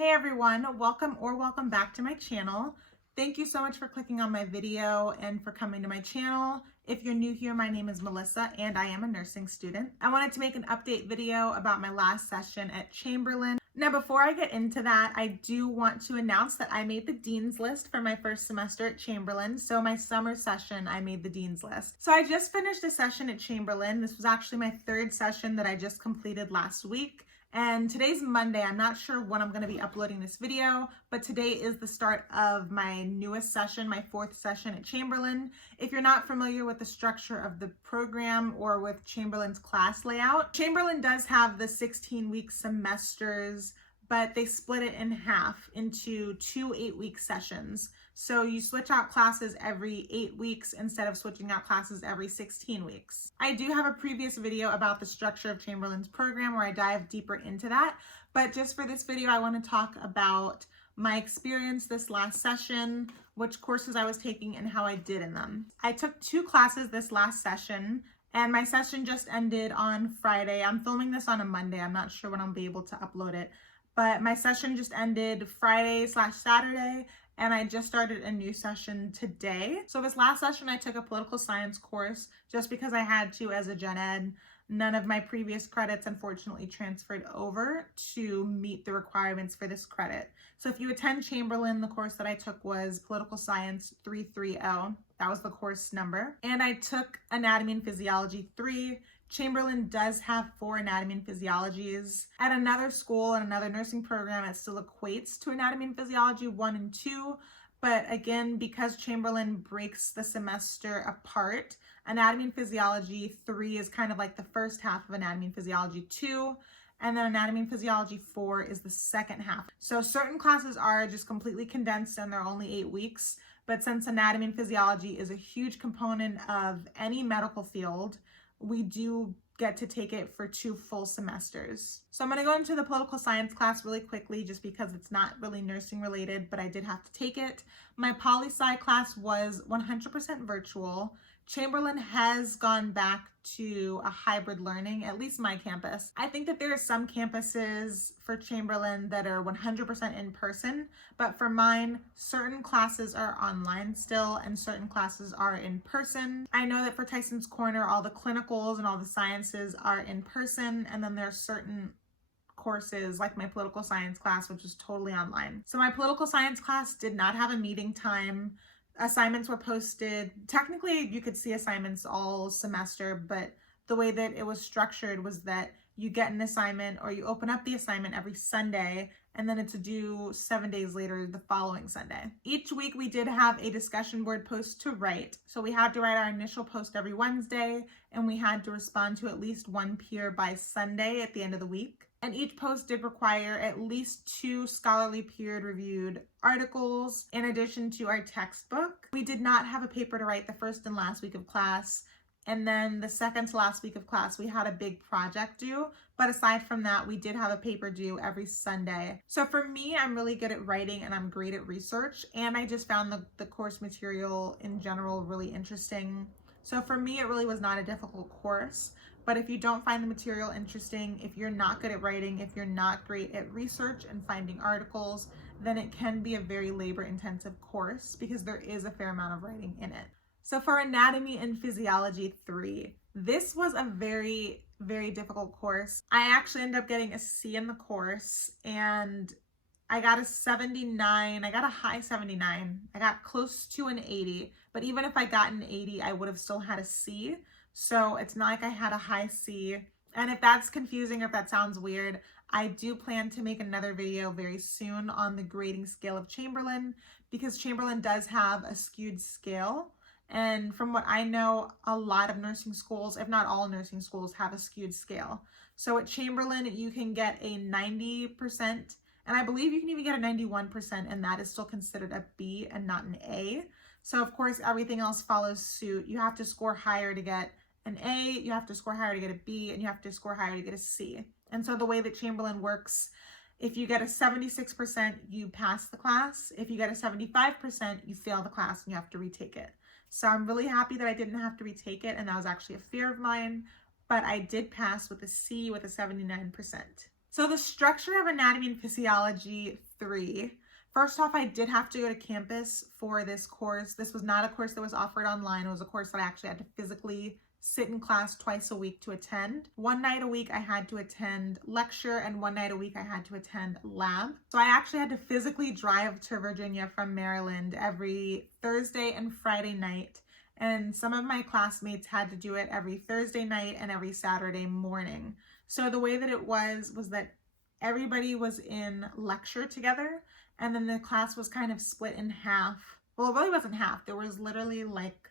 Hey everyone, welcome back to my channel. Thank you so much for clicking on my video and for coming to my channel. If you're new here, my name is Melissa and I am a nursing student. I wanted to make an update video about my last session at Chamberlain. Now, before I get into that, I do want to announce that I made the Dean's List for my first semester at Chamberlain. So my summer session, I made the Dean's List. So I just finished a session at Chamberlain. This was actually my third session that I just completed last week. And today's Monday. I'm not sure when I'm going to be uploading this video, but today is the start of my newest session, my fourth session at Chamberlain. If you're not familiar with the structure of the program or with Chamberlain's class layout, Chamberlain does have the 16-week semesters, but they split it in half into two 8-week sessions. So you switch out classes every 8 weeks instead of switching out classes every 16 weeks. I do have a previous video about the structure of Chamberlain's program where I dive deeper into that, but just for this video, I want to talk about my experience this last session, which courses I was taking and how I did in them. I took 2 classes this last session, and my session just ended on Friday. I'm filming this on a Monday. I'm not sure when I'll be able to upload it, but my session just ended Friday/Saturday, and I just started a new session today. So this last session, I took a political science course just because I had to as a gen ed. None of my previous credits, unfortunately, transferred over to meet the requirements for this credit. So if you attend Chamberlain, the course that I took was Political Science 330. That was the course number. And I took Anatomy and Physiology 3. Chamberlain does have 4 anatomy and physiologies. At another school and another nursing program, it still equates to anatomy and physiology 1 and 2. But again, because Chamberlain breaks the semester apart, anatomy and physiology 3 is kind of like the first half of anatomy and physiology 2. And then anatomy and physiology 4 is the second half. So certain classes are just completely condensed and they're only 8 weeks. But since anatomy and physiology is a huge component of any medical field, we do get to take it for 2 full semesters. So I'm going to go into the political science class really quickly just because it's not really nursing related, but I did have to take it. My poli-sci class was 100% virtual. Chamberlain has gone back to a hybrid learning, at least my campus. I think that there are some campuses for Chamberlain that are 100% in person, but for mine, certain classes are online still and certain classes are in person. I know that for Tyson's Corner, all the clinicals and all the sciences are in person, and then there are certain courses like my political science class, which is totally online. So my political science class did not have a meeting time. Assignments were posted. Technically, you could see assignments all semester, but the way that it was structured was that you get an assignment or you open up the assignment every Sunday, and then it's due 7 days later the following Sunday. Each week, we did have a discussion board post to write. So we had to write our initial post every Wednesday, and we had to respond to at least 1 peer by Sunday at the end of the week. And each post did require at least 2 scholarly peer-reviewed articles in addition to our textbook. We did not have a paper to write the first and last week of class. And then the second to last week of class, we had a big project due. But aside from that, we did have a paper due every Sunday. So for me, I'm really good at writing and I'm great at research. And I just found the course material in general really interesting. So for me, it really was not a difficult course. But if you don't find the material interesting, if you're not good at writing, if you're not great at research and finding articles, then it can be a very labor-intensive course because there is a fair amount of writing in it. So for Anatomy and Physiology 3, this was a very, very difficult course. I actually ended up getting a C in the course and I got a 79. I got a high 79. I got close to an 80, but even if I got an 80, I would have still had a C. So it's not like I had a high C. And if that's confusing or if that sounds weird, I do plan to make another video very soon on the grading scale of Chamberlain because Chamberlain does have a skewed scale. And from what I know, a lot of nursing schools, if not all nursing schools, have a skewed scale. So at Chamberlain, you can get a 90%, and I believe you can even get a 91%, and that is still considered a B and not an A. So of course, everything else follows suit. You have to score higher to get an A, you have to score higher to get a B, and you have to score higher to get a C. And so the way that Chamberlain works, if you get a 76%, you pass the class. If you get a 75%, you fail the class and you have to retake it. So I'm really happy that I didn't have to retake it, and that was actually a fear of mine, but I did pass with a C with a 79%. So the structure of Anatomy and Physiology 3, first off, I did have to go to campus for this course. This was not a course that was offered online. It was a course that I actually had to physically sit in class twice a week to attend. One night a week I had to attend lecture, and one night a week I had to attend lab. So I actually had to physically drive to Virginia from Maryland every Thursday and Friday night. And some of my classmates had to do it every Thursday night and every Saturday morning. So the way that it was that everybody was in lecture together, and then the class was kind of split in half. Well, it really wasn't half. There was literally like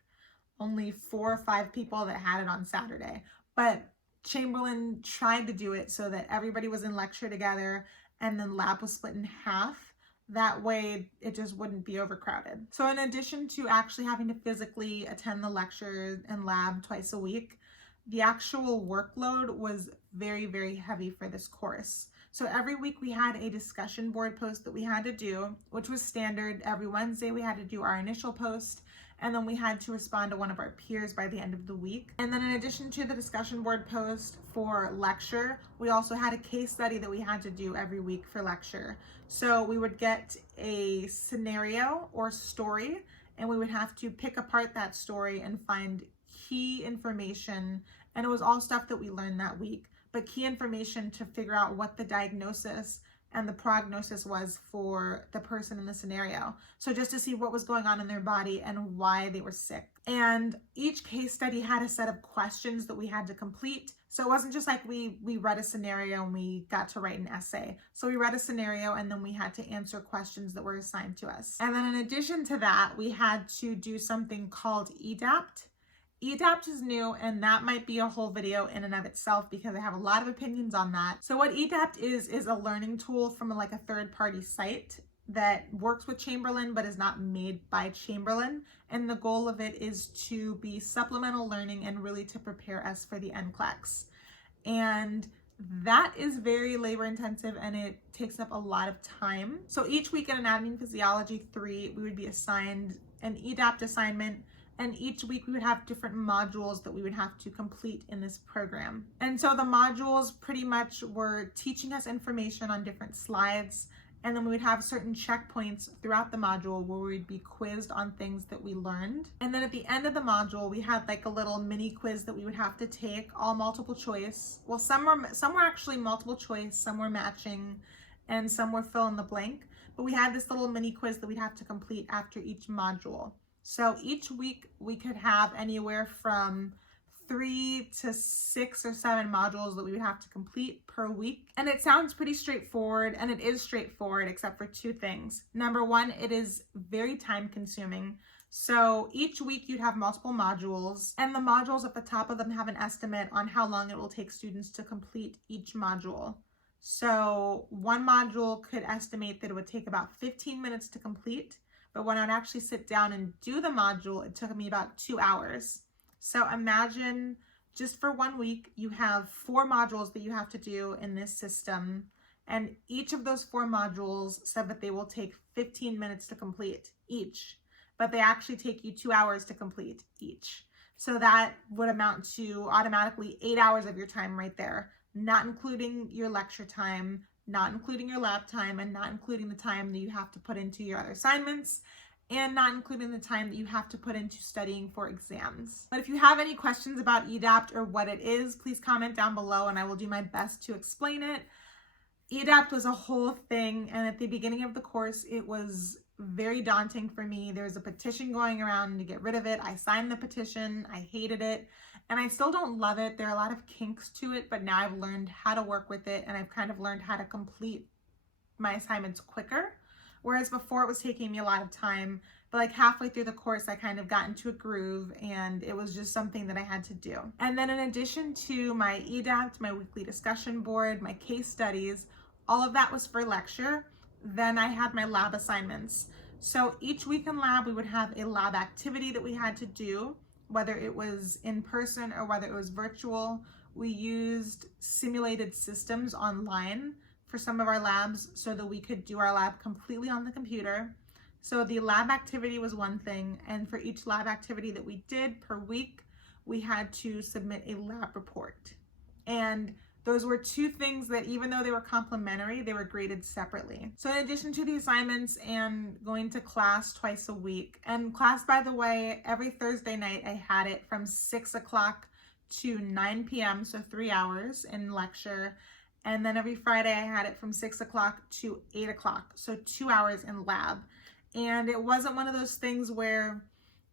only 4 or 5 people that had it on Saturday. But Chamberlain tried to do it so that everybody was in lecture together, and then lab was split in half. That way it just wouldn't be overcrowded. So in addition to actually having to physically attend the lecture and lab twice a week, the actual workload was very, very heavy for this course. So every week we had a discussion board post that we had to do, which was standard. Every Wednesday we had to do our initial post, and then we had to respond to one of our peers by the end of the week. And then in addition to the discussion board post for lecture, we also had a case study that we had to do every week for lecture. So we would get a scenario or story, and we would have to pick apart that story and find key information. And it was all stuff that we learned that week, but key information to figure out what the diagnosis and the prognosis was for the person in the scenario. So just to see what was going on in their body and why they were sick. And each case study had a set of questions that we had to complete. So it wasn't just like we read a scenario and we got to write an essay. So we read a scenario and then we had to answer questions that were assigned to us. And then in addition to that, we had to do something called EAdapt. EAdapt is new, and that might be a whole video in and of itself because I have a lot of opinions on that. So what EAdapt is a learning tool from like a third-party site that works with Chamberlain but is not made by Chamberlain. And the goal of it is to be supplemental learning and really to prepare us for the NCLEX. And that is very labor intensive and it takes up a lot of time. So each week in Anatomy and Physiology 3, we would be assigned an EAdapt assignment. And each week we would have different modules that we would have to complete in this program. And so the modules pretty much were teaching us information on different slides. And then we would have certain checkpoints throughout the module where we'd be quizzed on things that we learned. And then at the end of the module, we had like a little mini quiz that we would have to take, all multiple choice. Well, some were actually multiple choice, some were matching, and some were fill in the blank. But we had this little mini quiz that we'd have to complete after each module. So each week we could have anywhere from 3 to 6 or 7 modules that we would have to complete per week. And it sounds pretty straightforward, and it is straightforward except for 2 things. Number one, it is very time consuming. So each week you'd have multiple modules, and the modules at the top of them have an estimate on how long it will take students to complete each module. So one module could estimate that it would take about 15 minutes to complete. But when I'd actually sit down and do the module, it took me about 2 hours. So imagine just for 1 week, you have 4 modules that you have to do in this system. And each of those 4 modules said that they will take 15 minutes to complete each, but they actually take you 2 hours to complete each. So that would amount to automatically 8 hours of your time right there, not including your lecture time, not including your lab time, and not including the time that you have to put into your other assignments, and not including the time that you have to put into studying for exams. But if you have any questions about EAdapt or what it is, please comment down below and I will do my best to explain it. EAdapt was a whole thing, and at the beginning of the course, it was very daunting for me. There was a petition going around to get rid of it. I signed the petition. I hated it. And I still don't love it. There are a lot of kinks to it, but now I've learned how to work with it and I've kind of learned how to complete my assignments quicker. Whereas before it was taking me a lot of time, but like halfway through the course, I kind of got into a groove and it was just something that I had to do. And then in addition to my EAdapt, my weekly discussion board, my case studies, all of that was for lecture. Then I had my lab assignments. So each week in lab, we would have a lab activity that we had to do, whether it was in person or whether it was virtual. We used simulated systems online for some of our labs so that we could do our lab completely on the computer. So the lab activity was one thing, and for each lab activity that we did per week, we had to submit a lab report. And Those were two things that, even though they were complementary, they were graded separately. So in addition to the assignments and going to class twice a week, and class, by the way, every Thursday night I had it from 6 o'clock to 9 p.m., so 3 hours in lecture. And then every Friday I had it from 6 o'clock to 8 o'clock, so 2 hours in lab. And it wasn't one of those things where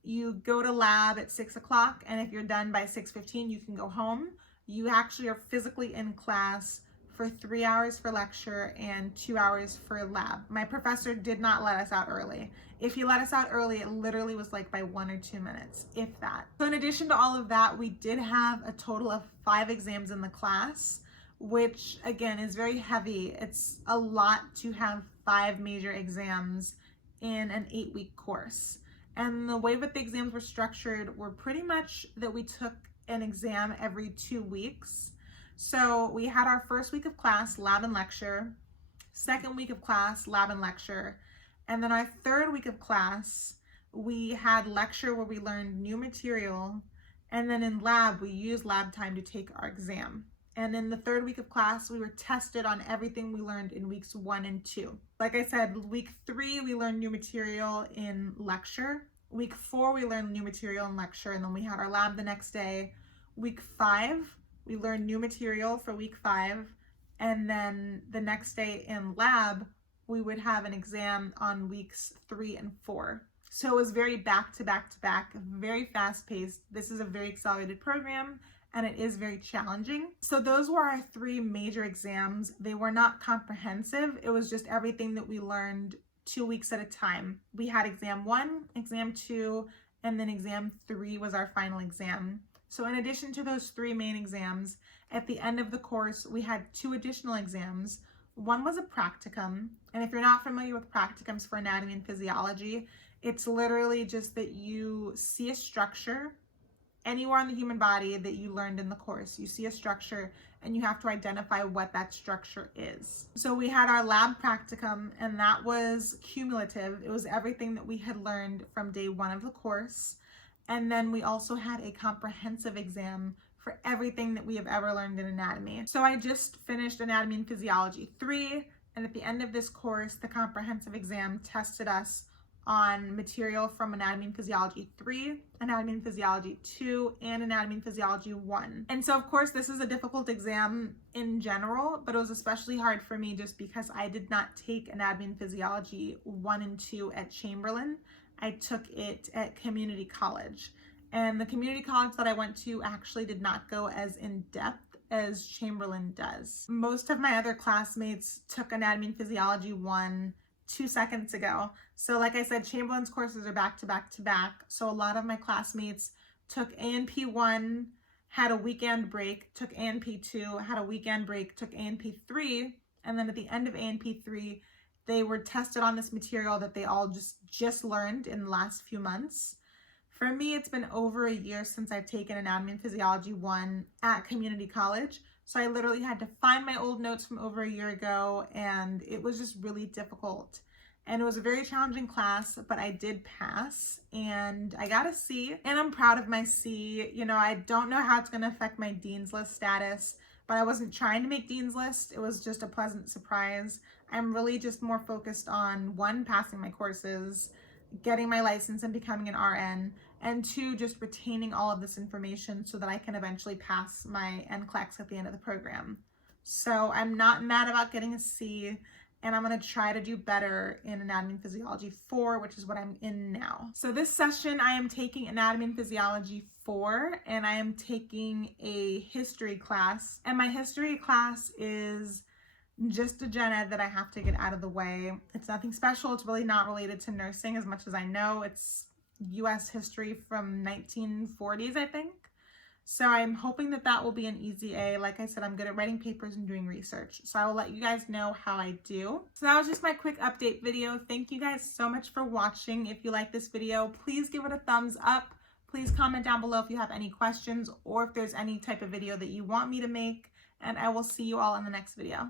you go to lab at 6 o'clock and if you're done by 6:15, you can go home. You actually are physically in class for 3 hours for lecture and 2 hours for lab. My professor did not let us out early. If he let us out early, it literally was like by 1 or 2 minutes, if that. So in addition to all of that, we did have a total of 5 exams in the class, which again is very heavy. It's a lot to have 5 major exams in an 8-week course. And the way that the exams were structured were pretty much that we took an exam every 2 weeks. So we had our first week of class, lab and lecture, second week of class, lab and lecture, and then our third week of class, we had lecture where we learned new material, and then in lab, we used lab time to take our exam. And in the third week of class, we were tested on everything we learned in weeks 1 and 2. Like I said, week 3, we learned new material in lecture. Week 4, we learned new material in lecture, and then we had our lab the next day. Week 5, we learned new material for week 5, and then the next day in lab, we would have an exam on weeks 3 and 4. So it was very back to back to back, very fast paced. This is a very accelerated program, and it is very challenging. So those were our 3 major exams. They were not comprehensive. It was just everything that we learned 2 weeks at a time. We had exam 1, exam 2, and then exam 3 was our final exam. So in addition to those 3 main exams, at the end of the course, we had 2 additional exams. One was a practicum, and if you're not familiar with practicums for anatomy and physiology, it's literally just that you see a structure anywhere on the human body that you learned in the course. You see a structure and you have to identify what that structure is. So we had our lab practicum, and that was cumulative. It was everything that we had learned from day 1 of the course. And then we also had a comprehensive exam for everything that we have ever learned in anatomy. So I just finished Anatomy and Physiology 3, and at the end of this course, the comprehensive exam tested us on material from Anatomy and Physiology 3, Anatomy and Physiology 2, and Anatomy and Physiology 1. And so of course this is a difficult exam in general, but it was especially hard for me just because I did not take Anatomy and Physiology 1 and 2 at Chamberlain. I took it at community college. And the community college that I went to actually did not go as in depth as Chamberlain does. Most of my other classmates took Anatomy and Physiology 1 2 seconds ago. So like I said, Chamberlain's courses are back to back to back. So a lot of my classmates took A&P 1, had a weekend break, took A&P 2, had a weekend break, took A&P 3, and then at the end of A&P 3, they were tested on this material that they all just learned in the last few months. For me, it's been over a year since I've taken Anatomy and Physiology 1 at community college. So I literally had to find my old notes from over a year ago, and it was just really difficult. And it was a very challenging class, but I did pass, and I got a C, and I'm proud of my C. You know, I don't know how it's going to affect my Dean's List status, but I wasn't trying to make Dean's List. It was just a pleasant surprise. I'm really just more focused on 1, passing my courses, getting my license and becoming an RN, and 2, just retaining all of this information so that I can eventually pass my NCLEX at the end of the program. So I'm not mad about getting a C, and I'm going to try to do better in Anatomy and Physiology 4, which is what I'm in now. So this session, I am taking Anatomy and Physiology 4, and I am taking a history class. And my history class is just a gen ed that I have to get out of the way. It's nothing special. It's really not related to nursing as much as I know. It's US history from 1940s, I think. So I'm hoping that that will be an easy A. Like I said, I'm good at writing papers and doing research. So I will let you guys know how I do. So that was just my quick update video. Thank you guys so much for watching. If you like this video, please give it a thumbs up. Please comment down below if you have any questions or if there's any type of video that you want me to make. And I will see you all in the next video.